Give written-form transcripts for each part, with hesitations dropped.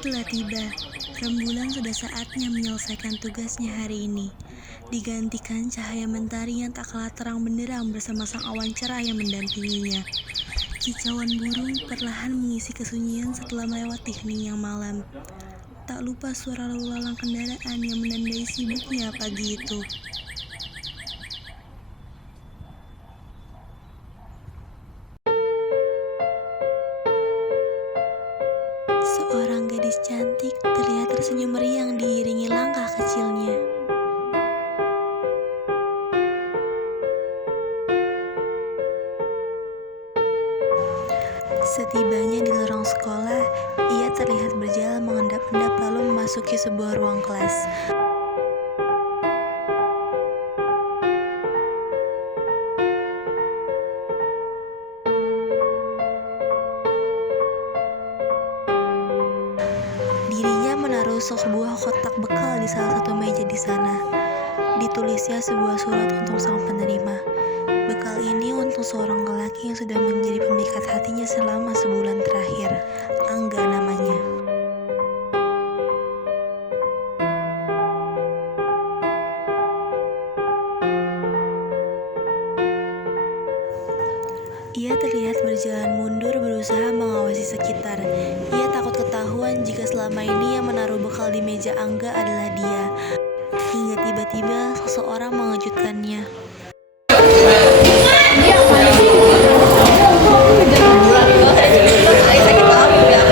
Pagi telah tiba, rembulan sudah saatnya menyelesaikan tugasnya hari ini. Digantikan cahaya mentari yang tak kalah terang benderang bersama sang awan cerah yang mendampinginya. Kicauan burung perlahan mengisi kesunyian setelah melewati hening yang malam. Tak lupa suara lalu lalang kendaraan yang menandai sibuknya pagi itu. Seorang gadis cantik terlihat tersenyum meriang diiringi langkah kecilnya. Setibanya di lorong sekolah, ia terlihat berjalan mengendap-endap lalu memasuki sebuah ruang kelas. Dirinya menaruh sebuah kotak bekal di salah satu meja di sana. Ditulisnya sebuah surat untuk sang penerima. Bekal ini untuk seorang lelaki yang sudah menjadi pemikat hatinya selama sebulan terakhir. Angga namanya. Ia terlihat berjalan mundur berusaha mengawasi sekitar. Ia takut ketahuan jika selama ini yang menaruh bekal di meja Angga adalah dia. Hingga tiba-tiba seseorang mengejutkannya.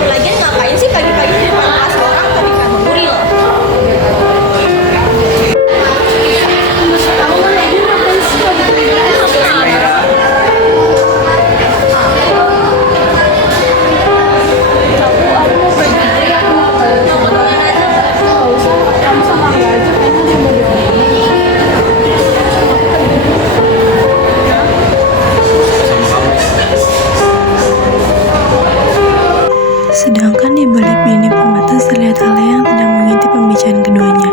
Lagian ngapain sih pagi-pagi di depan kelas orang tapi kan nguril. Sedangkan di balik dinding pembatas terlihat Alea yang sedang mengintip pembicaraan keduanya.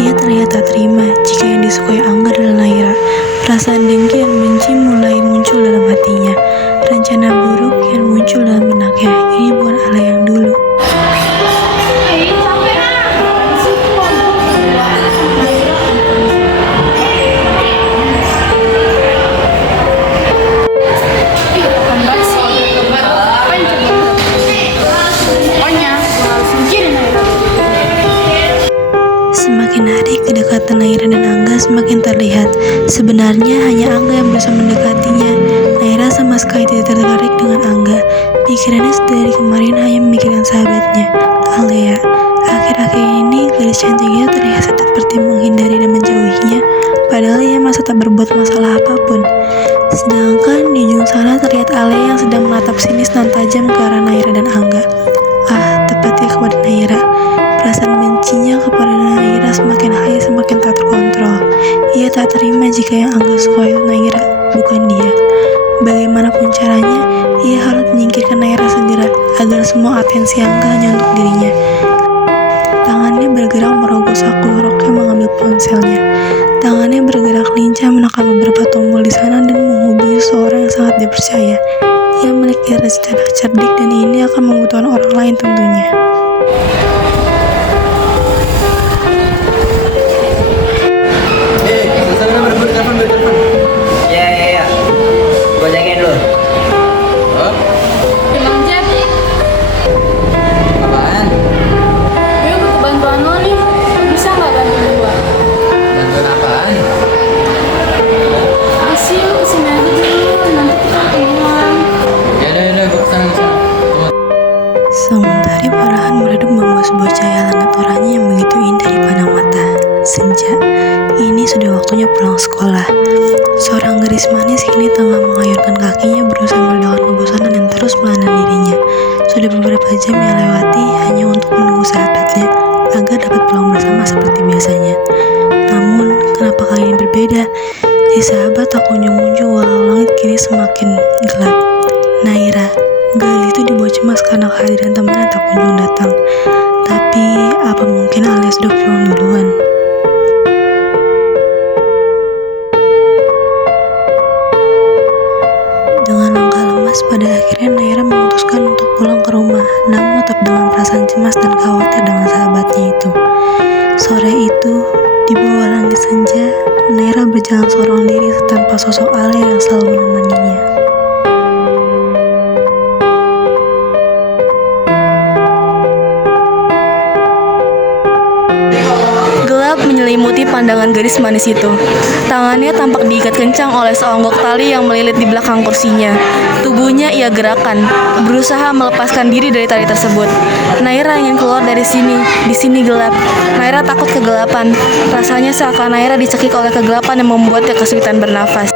Ia terlihat tak terima jika yang disukai Angga adalah Naira. Perasaan dengki dan benci mulai muncul dalam hatinya. Rencana buruk yang muncul dalam benaknya. Ini bukan Alea yang dulu. Semakin hari kedekatan Naira dan Angga semakin terlihat. Sebenarnya hanya Angga yang berusaha mendekatinya. Naira sama sekali tidak tertarik dengan Angga. Pikirannya dari kemarin hanya memikirkan sahabatnya, Alea. Akhir-akhir ini gadis cantiknya terlihat seperti menghindari dan menjauhinya. Padahal ia masa tak berbuat masalah apapun. Sedangkan di ujung sana terlihat Alea yang sedang menatap sinis dan tajam ke arah Naira dan Angga. Tepatnya kepada Naira. Perasaan bencinya kepada Naira semakin hari semakin tak terkontrol. Ia tak terima jika yang Angga suka itu Naira, bukan dia. Bagaimanapun caranya, ia harus menyingkirkan Naira segera agar semua atensi Angga hanya untuk dirinya. Tangannya bergerak merogoh saku roknya mengambil ponselnya. Tangannya bergerak lincah menekan beberapa tombol di sana dan menghubungi seorang yang sangat dipercaya. Ia memiliki rencana cerdik dan ini akan membutuhkan orang lain tentunya. Ya. Gua jagain lu. Emang jadi Apaan? gue butuh bantuan lo nih. Bisa nggak bantuin gue? Bantuan apaan? Masih lo kesini aja dulu, nanti kita ketemuan. Ya udah, gua kesana. Sang mentari perlahan meredup membawa sebuah cahaya langit oranye yang begitu indah dipandang mata. Senja, ini sudah waktunya pulang sekolah. Seorang gadis manis kini tengah mengayunkan kakinya berusaha meredakan kebosanan yang terus melanda dirinya. Sudah beberapa jam ia lewati hanya untuk menunggu sahabatnya agar dapat pulang bersama seperti biasanya. Namun, kenapa kali ini berbeda? Si sahabat tak kunjung muncul walau langit kini semakin gelap. Naira, gadis itu dibuat cemas karena kehadiran temannya tak kunjung datang. Tapi, apa mungkin Alea sudah pulang duluan? Dengan langkah lemas, pada akhirnya Naira memutuskan untuk pulang ke rumah, namun tetap dengan perasaan cemas dan khawatir. Di bawah langit senja, Naira berjalan seorang diri tanpa sosok Ale yang selalu menemaninya. Gelap menyelimuti pandangan gadis manis itu. Tangannya tampak diikat kencang oleh seonggok tali yang melilit di belakang kursinya. Tubuhnya ia gerakkan, berusaha melepaskan diri dari tali tersebut. Naira ingin keluar dari sini. Di sini gelap. Naira takut kegelapan. Rasanya seakan Naira dicekik oleh kegelapan yang membuatnya kesulitan bernafas.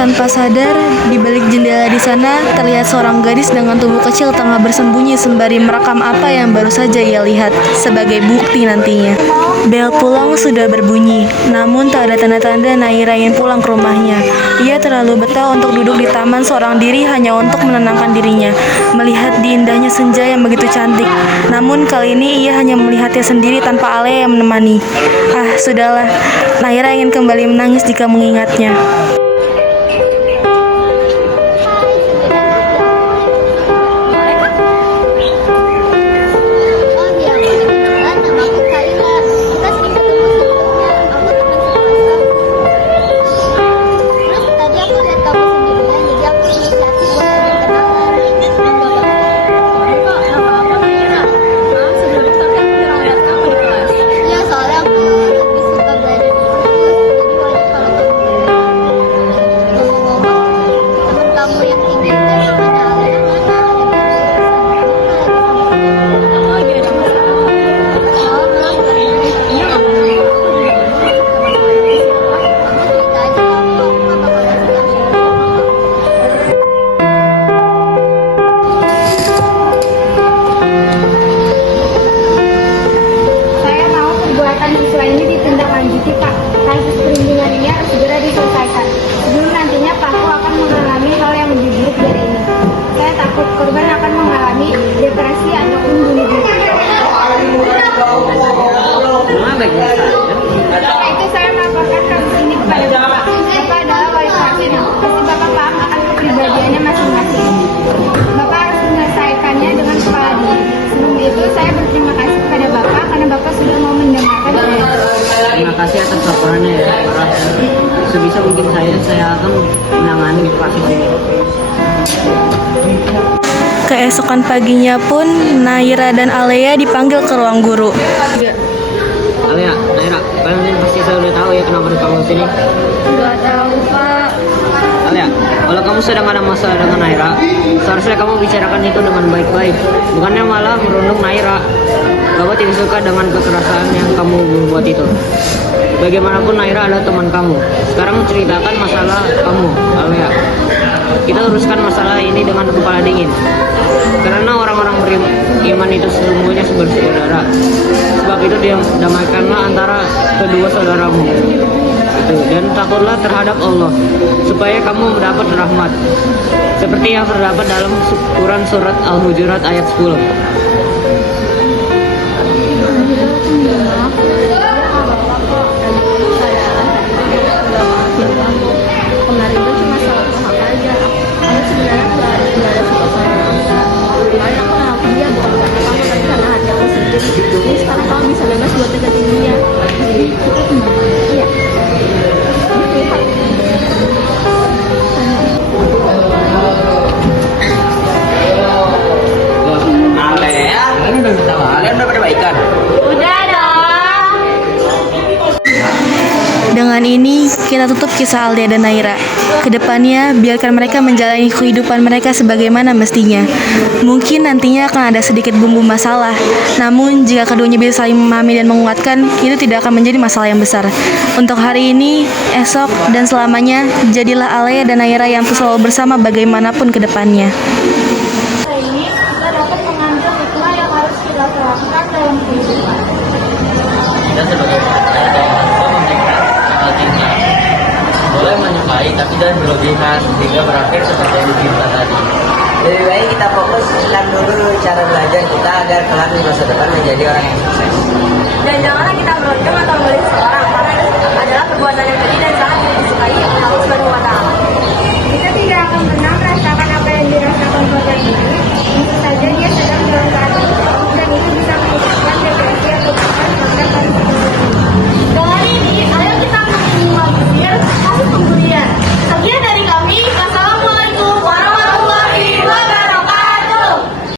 Tanpa sadar, di balik jendela di sana terlihat seorang gadis dengan tubuh kecil tengah bersembunyi sembari merekam apa yang baru saja ia lihat sebagai bukti nantinya. Bel pulang sudah berbunyi, namun tak ada tanda-tanda Naira ingin pulang ke rumahnya. Ia terlalu betah untuk duduk di taman seorang diri hanya untuk menenangkan dirinya, melihat di indahnya senja yang begitu cantik. Namun kali ini ia hanya melihatnya sendiri tanpa Ale yang menemani. Ah, sudahlah. Naira ingin kembali menangis jika mengingatnya. Karena itu saya melaporkan kasus ini kepada Bapak. Bapak adalah wali kelasnya. Pasti Bapak paham akan kepribadiannya masing-masing. Bapak harus menyelesaikannya dengan kepala dingin. Sebelum itu saya berterima kasih kepada Bapak karena Bapak sudah mau mendengarkan saya. Terima kasih atas laporannya ya, Pak. Sebisa mungkin saya akan menangani kasus ini. Keesokan paginya pun, Naira dan Alea dipanggil ke ruang guru. Alea, Naira, kalian pasti saya udah tahu ya kenapa dipanggil sini. Nggak tahu Pak. Alea, kalau kamu sedang ada masalah dengan Naira, seharusnya kamu bicarakan itu dengan baik-baik, bukannya malah merundung Naira. Bapak tidak suka dengan kekerasan yang kamu buat itu. Bagaimanapun Naira adalah teman kamu. Sekarang ceritakan masalah kamu, Alea. Kita uruskan masalah ini dengan kepala dingin. Karena orang-orang beriman itu sesungguhnya bersaudara. Sebab itu damaikanlah antara kedua saudaramu. Dan takutlah terhadap Allah, supaya kamu mendapat rahmat. Seperti yang terdapat dalam Quran surat Al-Hujurat ayat 10. Kemarin itu cuma salah paham aja. Aku sebenarnya nggak ada suka sama Angga. Kemarin aku kenal dia bukan karena kamu, tapi karena hati aku sendiri. Jadi sekarang kamu bisa bebas buat deketin dia. Jadi cukup mama. Iya. Lihat. Alea, kalian udah pada baikan? Udah dong. Dengan ini, kita tutup kisah Alea dan Naira. Kedepannya, biarkan mereka menjalani kehidupan mereka sebagaimana mestinya. Mungkin nantinya akan ada sedikit bumbu masalah. Namun, jika keduanya bisa saling memahami dan menguatkan, itu tidak akan menjadi masalah yang besar. Untuk hari ini, esok, dan selamanya, jadilah Alea dan Naira yang selalu bersama bagaimanapun kedepannya. Hari ini kita dapat mengambil hikmah yang harus kita terapkan dalam kehidupan. sudah berlebihan hingga berakhir seperti yang diminta tadi. Lebih baik kita fokus Islam dulu cara belajar kita agar kelak di masa depan menjadi orang yang sukses.